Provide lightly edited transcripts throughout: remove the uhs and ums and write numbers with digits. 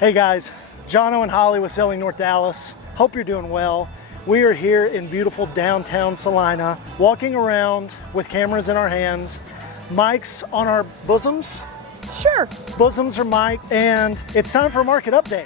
Hey guys, Jono and Holly with Selling North Dallas. Hope you're doing well. We are here in beautiful downtown Salina, walking around with cameras in our hands, mics on our bosoms. Sure. Bosoms are mic, and it's time for a market update.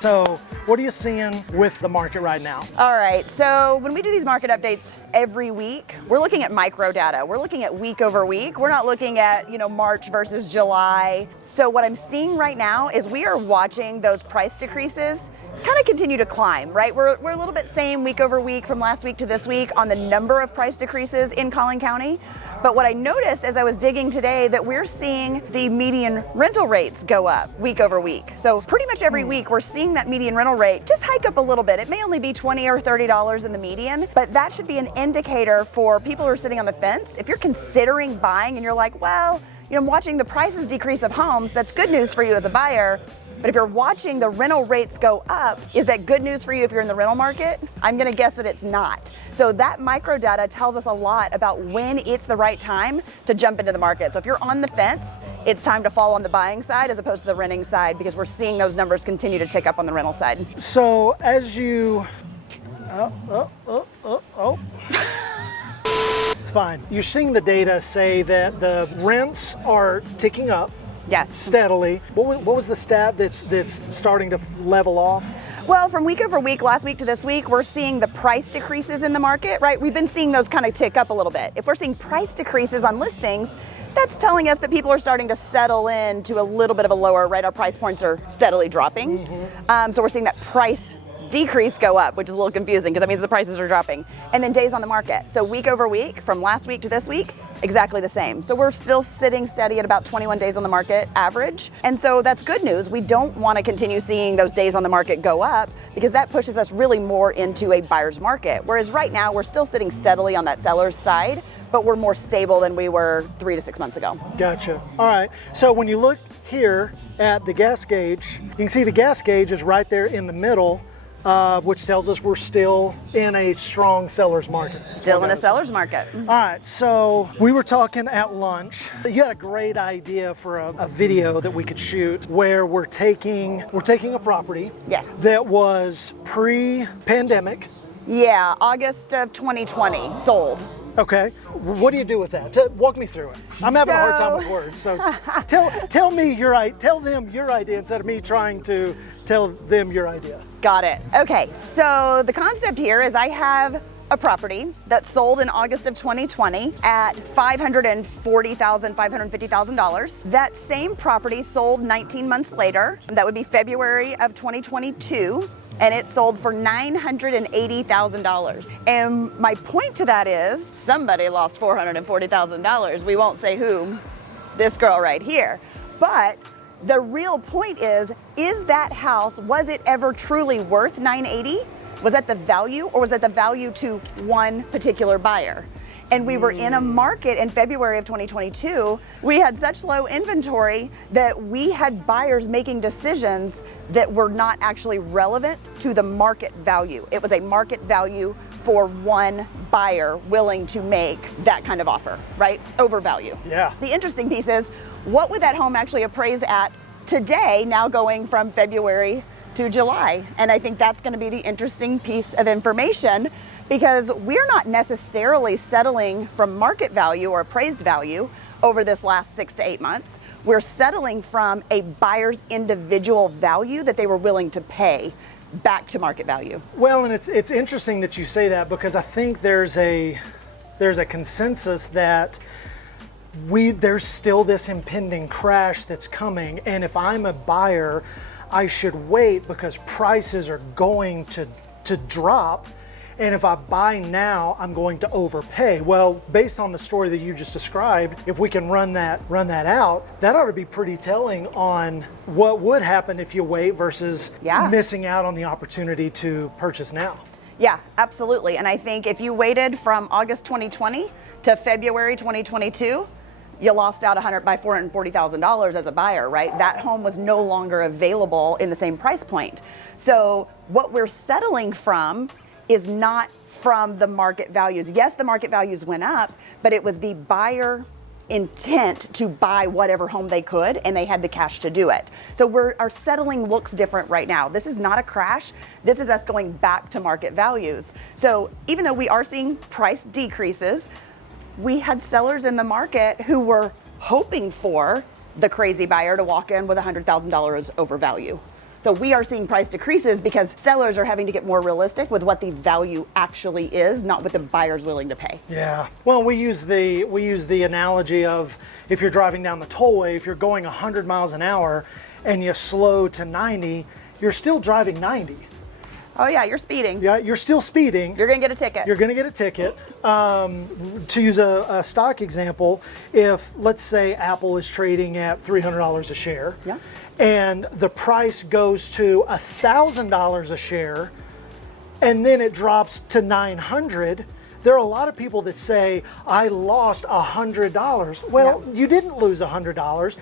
So, what are you seeing with the market right now? All right, so when we do these market updates every week, we're looking at micro data. We're looking at week over week. We're not looking at, March versus July. So what I'm seeing right now is we are watching those price decreases kind of continue to climb, right? We're a little bit same week over week from last week to this week on the number of price decreases in Collin County. But what I noticed as I was digging today that we're seeing the median rental rates go up week over week. So pretty much every week we're seeing that median rental rate just hike up a little bit. It may only be $20 or $30 in the median, but that should be an indicator for people who are sitting on the fence. If you're considering buying and you're like, well, I'm watching the prices decrease of homes, that's good news for you as a buyer. But if you're watching the rental rates go up, is that good news for you if you're in the rental market? I'm gonna guess that it's not. So that micro data tells us a lot about when it's the right time to jump into the market. So if you're on the fence, it's time to fall on the buying side as opposed to the renting side, because we're seeing those numbers continue to tick up on the rental side. So as you, it's fine. You're seeing the data say that the rents are ticking up. Yes. Steadily. What was the stat that's starting to level off? Well, from week over week, last week to this week, we're seeing the price decreases in the market, right? We've been seeing those kind of tick up a little bit. If we're seeing price decreases on listings, that's telling us that people are starting to settle in to a little bit of a lower, right? Our price points are steadily dropping. So we're seeing that price decrease go up, which is a little confusing because that means the prices are dropping. And then days on the market. So week over week, from last week to this week, exactly the same. So we're still sitting steady at about 21 days on the market average. And so that's good news. We don't want to continue seeing those days on the market go up because that pushes us really more into a buyer's market. Whereas right now we're still sitting steadily on that seller's side, but we're more stable than we were 3 to 6 months ago. Gotcha. All right. So when you look here at the gas gauge, you can see the gas gauge is right there in the middle, which tells us we're still in a strong seller's market. Still in a seller's market. All right, so we were talking at lunch. You had a great idea for a video that we could shoot where we're taking a property that was pre-pandemic. Yeah, August of 2020, sold. Okay, what do you do with that? Walk me through it. I'm having a hard time with words, so tell them your idea instead of me trying to tell them your idea. Got it. Okay, so the concept here is I have a property that sold in August of 2020 at $540,000, $550,000. That same property sold 19 months later. That would be February of 2022. And it sold for $980,000. And my point to that is somebody lost $440,000. We won't say who, this girl right here. But the real point is that house, was it ever truly worth $980,000? Was that the value, or was that the value to one particular buyer? And we were in a market in February of 2022, we had such low inventory that we had buyers making decisions that were not actually relevant to the market value. It was a market value for one buyer willing to make that kind of offer, right? Overvalue. Yeah. The interesting piece is, what would that home actually appraise at today, now going from February to July? And I think that's gonna be the interesting piece of information, because we're not necessarily settling from market value or appraised value over this last 6 to 8 months. We're settling from a buyer's individual value that they were willing to pay back to market value. Well, and it's interesting that you say that, because I think there's a consensus that there's still this impending crash that's coming, and if I'm a buyer, I should wait because prices are going to drop. And if I buy now, I'm going to overpay. Well, based on the story that you just described, if we can run that out, that ought to be pretty telling on what would happen if you wait versus missing out on the opportunity to purchase now. Yeah, absolutely. And I think if you waited from August 2020 to February 2022, you lost out by $440,000 as a buyer, right? That home was no longer available in the same price point. So what we're settling from is not from the market values. Yes, the market values went up, but it was the buyer intent to buy whatever home they could, and they had the cash to do it. So our settling looks different right now. This is not a crash. This is us going back to market values. So even though we are seeing price decreases, we had sellers in the market who were hoping for the crazy buyer to walk in with $100,000 over value. So we are seeing price decreases because sellers are having to get more realistic with what the value actually is, not what the buyer's willing to pay. Yeah. Well, we use the analogy of if you're driving down the tollway, if you're going 100 miles an hour and you slow to 90, you're still driving 90. Oh yeah, you're speeding. Yeah, you're still speeding. You're gonna get a ticket. You're gonna get a ticket. To use a stock example, if let's say Apple is trading at $300 a share, yeah, and the price goes to $1,000 a share, and then it drops to $900. There are a lot of people that say, I lost $100. Well, Yeah. you didn't lose $100.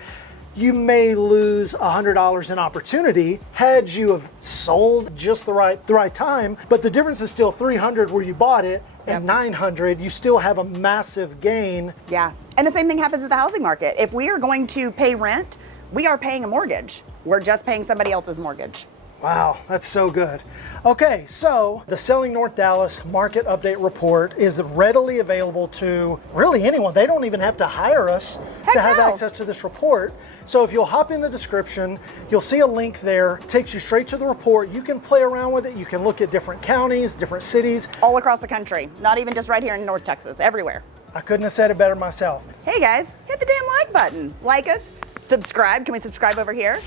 You may lose $100 in opportunity had you have sold just the right time, but the difference is still $300 where you bought it, and $900, you still have a massive gain. Yeah, and the same thing happens in the housing market. If we are going to pay rent, we are paying a mortgage. We're just paying somebody else's mortgage. Wow, that's so good. Okay, so the Selling North Dallas Market Update Report is readily available to really anyone. They don't even have to hire us to have access to this report. So if you'll hop in the description, you'll see a link there. It takes you straight to the report. You can play around with it. You can look at different counties, different cities. All across the country, not even just right here in North Texas, everywhere. I couldn't have said it better myself. Hey guys, hit the damn like button. Like us, subscribe. Can we subscribe over here?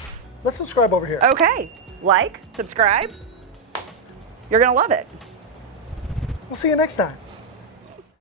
Let's subscribe over here. Okay, like, subscribe. You're gonna love it. We'll see you next time.